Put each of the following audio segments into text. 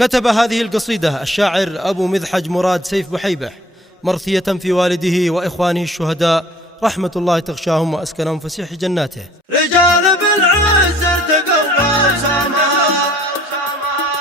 كتب هذه القصيدة الشاعر أبو مذحج مراد سيف بحيبح مرثية في والده وإخوانه الشهداء رحمة الله تغشاهم وأسكنهم فسيح جناته. رجال بالعز ارتقوا وسامها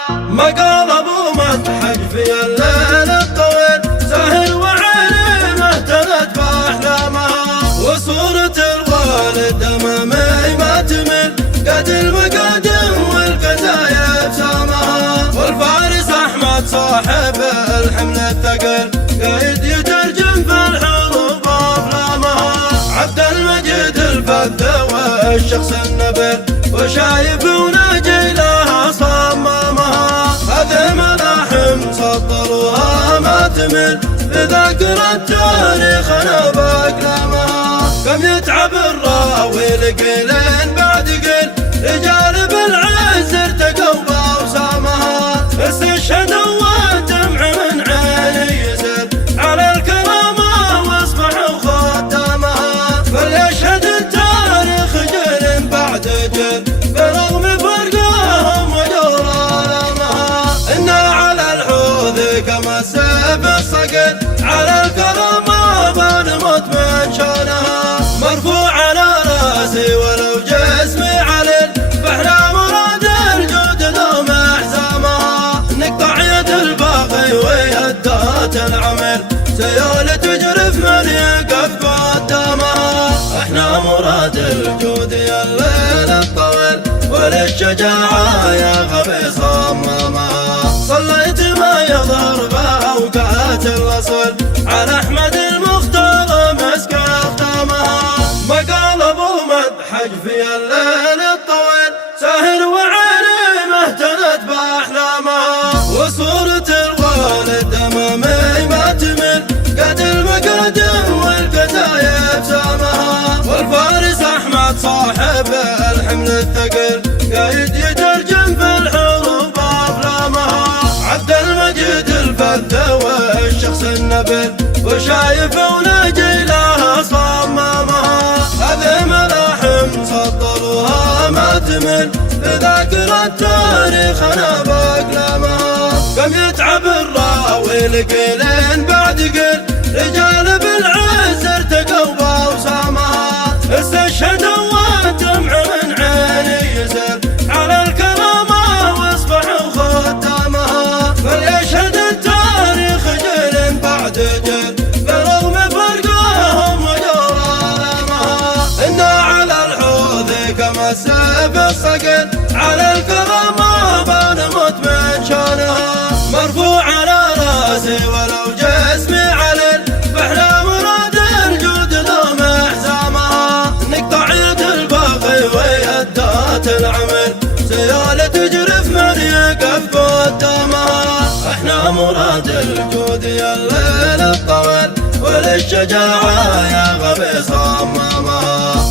مقال أبو مذحج في الليل الطويل ساهر وعليم اهتنت بأحلامها وصورة الوالد أمامي ما تمل قد المقادم والكتايب سامها والفارس أحمد صاحب الحمل الثقل قايد يترجم في الحروب وأفلامها عبد المجيد الفذ والشخص النبيل وشايف وناجي لها صمامها هذه ملاحم سطروها ما تمل في ذاكرة تاريخنا بأقلامها كم يتعب الراوي لقيلين بعد قيل رجال بالعز ارتقوا بأوسامها استشهدوا والدمع من عيني يسيل على الكرامة واصبحوا خدامها فليشهد التاريخ جيل بعد جيل برغم فرقهم وجور آلامها إنا على الحوض كما السيف الصقل على الكرامة بنموت من شانها مرفوع على راسي ولو جسمي علل فاحنا مراد الجود دوم احزامها نقطع يد الباقي ويدات العمل سيولة تجرف من يقف قدامها احنا مراد الجود يا الليل الطويل وللشجاعة يا غبي صممها صليت ما يظهر بأوقات الأصل على أحمد المختار مسك أختامها مقال أبو مذحج في الليل الطويل ساهر وعليم اهتنت بأحلامها وصورة الوالد أمامي ما تمل قد المقادم والكتايب سامها والفارس أحمد صاحب الحمل الثقل قايد يترجم في الحروب وأفلامها عبد المجيد الفذ والشخص النبيل وشايف وناجي لها صمامها هذه ملاحم سطروها ما تمل في ذاكرة تاريخنا بأقلامها كم يتعب الراوي لقيلين بعد قيل رجال بالعز ارتقوا بأوسامها استشهدوا والدمع من عيني يسيل على الكرامة واصبحوا خدامها فليشهد التاريخ جيل بعد جيل برغم فرقهم وجور آلامها إنا على الحوض كما السيف الصقل على الكرامة بنموت من شانها مرفوع على راسي ولو جسمي علل فاحنا مراد الجود دوم احزامها نقطع يد الباقي ويدات العمل سيولة تجرف من يقف قدامها احنا مراد الجود يا الليل الطويل وللشجاعة يا غبي صممها